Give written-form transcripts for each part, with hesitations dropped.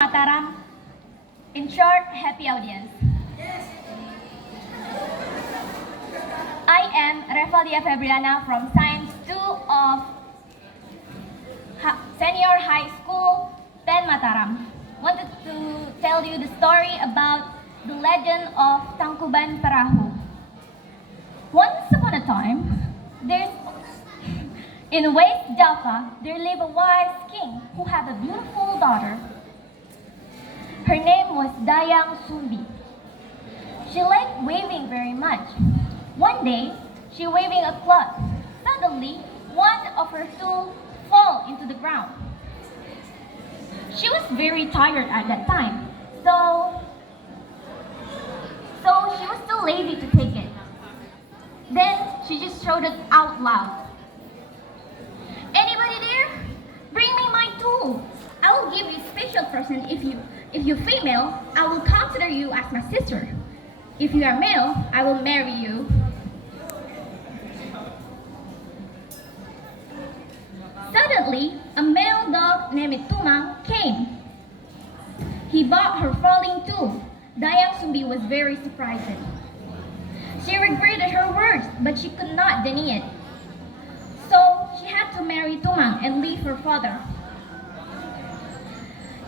Mataram. In short, happy audience. I am Reva from Science 2 of Senior High School, Mataram. Wanted to tell you the story about the legend of Tangkuban Perahu. Once upon a time, in West Java, there lived a wise king who had a beautiful daughter. Her name was Dayang Sumbi. She liked waving very much. One day, she waving a cloth. Suddenly, one of her tools fell into the ground. She was very tired at that time, so she was too lazy to take it. Then she just shouted out loud, "Anybody there? Bring me my tool. I will give you a special present if you're female, I will consider you as my sister. If you are male, I will marry you." Suddenly, a male dog named Tumang came. He bought her falling tool. Dayang Sumbi was very surprised. She regretted her words, but she could not deny it. So she had to marry Tumang and leave her father.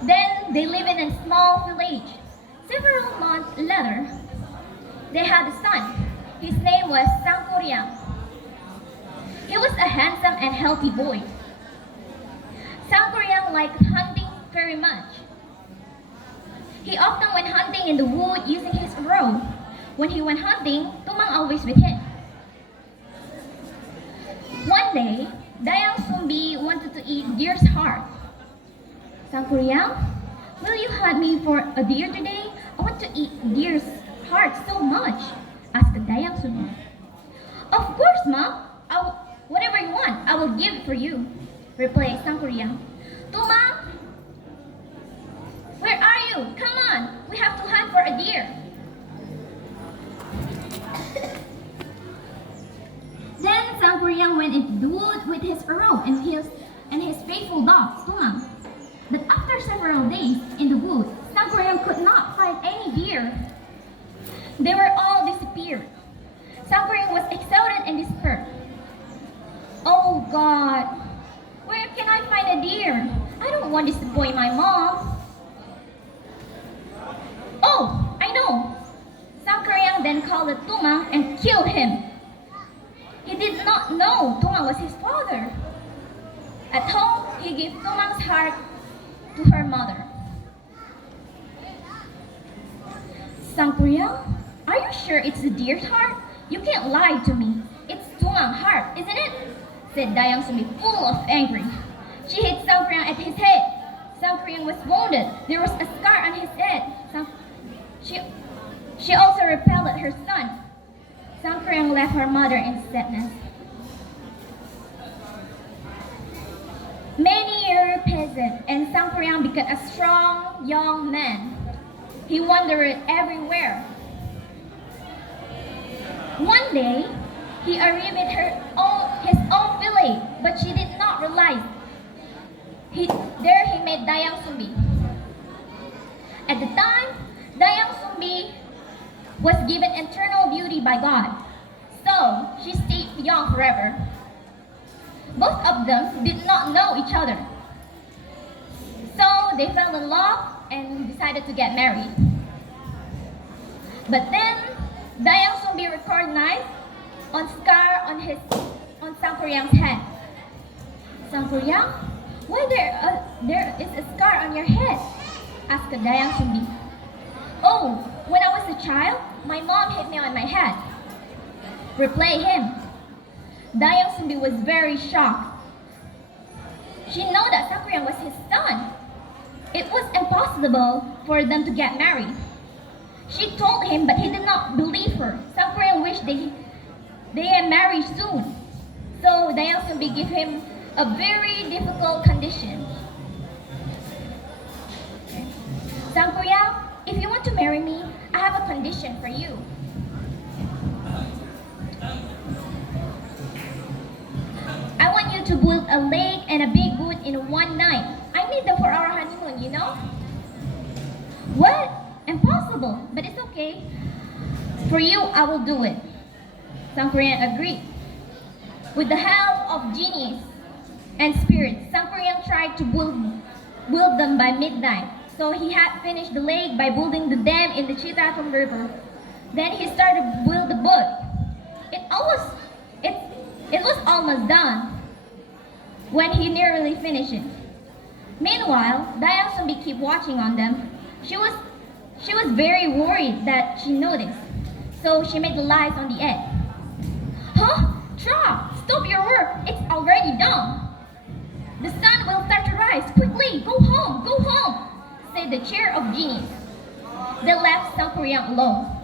Then they lived in a small village. Several months later, they had a son. His name was Sangkuriang. He was a handsome and healthy boy. Sangkuriang liked hunting very much. He often went hunting in the wood using his arrow. When he went hunting, Tumang always with him. One day, Dayang Sumbi wanted to eat deer's heart. "Sangkuriang, will you hunt me for a deer today? I want to eat deer's heart so much," asked Dayang Sumbi. "Of course, Mom. Whatever you want, I will give it for you," replied Sangkuriang. "Tumang, where are you? Come on, we have to hunt for a deer." Then Sangkuriang went into the wood with his arrow and his faithful dog, Tumang. But after several days in the wood, Sangkuriang could not find any deer. They were all disappeared. Sangkuriang was exhausted and despair. "Oh God, where can I find a deer? I don't want to disappoint my mom." "Oh, I know." Sangkuriang then called Tumang and killed him. He did not know Tumang was his father. At home, he gave Tumang's heart to her mother. "Sangkuriang, are you sure it's a deer's heart? You can't lie to me. It's Tumang's heart, isn't it?" said Dayang Sumbi, full of anger. She hit Sangkuriang at his head. Sangkuriang was wounded. There was a scar on his head. She also repelled her son. Sangkuriang left her mother in sadness. Many years passed, and Sangkuriang became a strong young man. He wandered everywhere. One day, he arrived at his own village, but she did not realize. There he met Dayang Sumbi. At the time, Dayang Sumbi was given eternal beauty by God, so she stayed young forever. Both of them did not know each other. So they fell in love and decided to get married. But then, Dayang Sumbi recognized a scar on Sangkuriang's head. "Sangkuriang, why there is a scar on your head?" asked Dayang Sumbi. "Oh, when I was a child, my mom hit me on my head," replied him. Dayang Sumbi was very shocked. She knew that Sangkuriang was his son. It was impossible for them to get married. She told him, but he did not believe her. Sangkuriang wished they had married soon. So Dayang Sumbi gave him a very difficult condition. "Sangkuriang, if you want to marry me, I have a condition for you. I want you to build a lake and a big boat in one night. I need them for our honeymoon, you know?" What? Impossible, but it's okay. For you, I will do it. Sangkuriang agreed. With the help of genies and spirits, Sangkuriang tried to build them by midnight. So he had finished the lake by building the dam in the Chitatum River. Then he started to build the boat. It was almost done when he nearly finished it. Meanwhile, Dayang Sumbi kept watching on them. She was very worried that she noticed, so she made the lights on the edge. Huh? Tra, stop your work. It's already done. The sun will start to rise. Quickly, go home, said the chair of genies. They left Sangkuriang alone.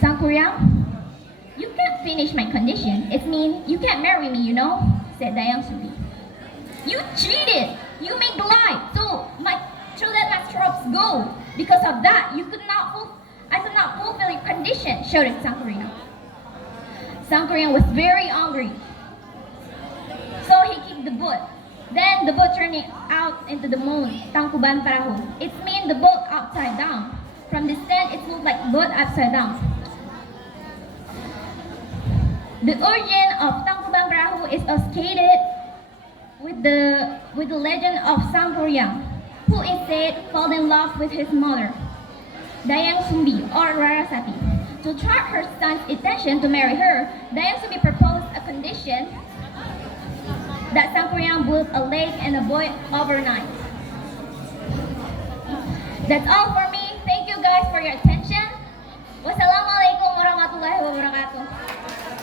Sangkuriang, you can't finish my condition. It means you can't marry me, said Dayang Sumbi. You cheated! You made the lie, so let my crops go. Because of that, I could not fulfill your condition, shouted Sangkuriang. Sangkuriang was very angry. So he kicked the boat. Then the boat turned out into the moon, Tangkuban Perahu. It means the boat upside down. From distance, it looked like boat upside down. The origin of Tangkuban Perahu is associated with the legend of Sangkuriang, who is said fell in love with his mother, Dayang Sumbi or Rarasati. To attract her son's attention to marry her, Dayang Sumbi proposed a condition that Sangkuriang build a lake and a boat overnight. That's all for me. Thank you guys for your attention. Wassalamualaikum warahmatullahi wabarakatuh.